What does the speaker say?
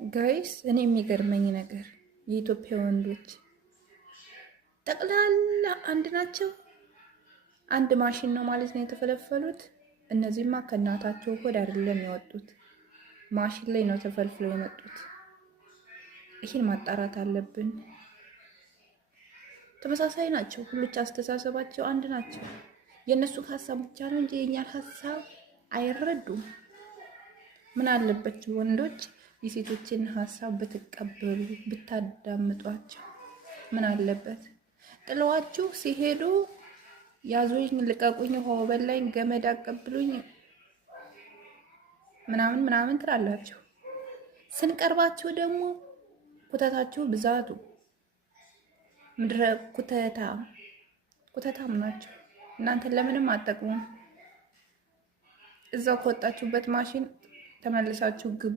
ጋይስ እኔ የሚገርመኝ ነገር የኢትዮጵያ ወንዶች ጠቅላላ አንድ ናቸው። አንድ ማሽን ነው ማለት ነው የተፈለፈሉት። እነዚህማ ከእናታቸው ሆድ አይደለም የወጡት፣ ማሽን ላይ ነው ተፈልፍለው የመጡት። ይህን ማጣራት አለብን። ተመሳሳይ ናቸው። ሁሎች አስተሳሰባቸው አንድ ናቸው። የእነሱ ሀሳብ ብቻ ነው እንጂ የእኛን ሀሳብ አይረዱም። ምን አለበት ወንዶች የሴቶችን ሀሳብ ብትቀበሉ ብታዳምጧቸው? ምን አለበት? ጥለዋችሁ ሲሄዱ ያዙኝ ልቀቁኝ፣ ውሃ በላኝ፣ ገመድ አቀብሉኝ ምናምን ምናምን ትላላችሁ። ስንቀርባችሁ ደግሞ ኩተታችሁ ብዛቱ ምድረ ኩተታም ናቸው። እናንተ ለምንም አጠቅሙም። እዛው ከወጣችሁበት ማሽን ተመልሳችሁ ግቡ።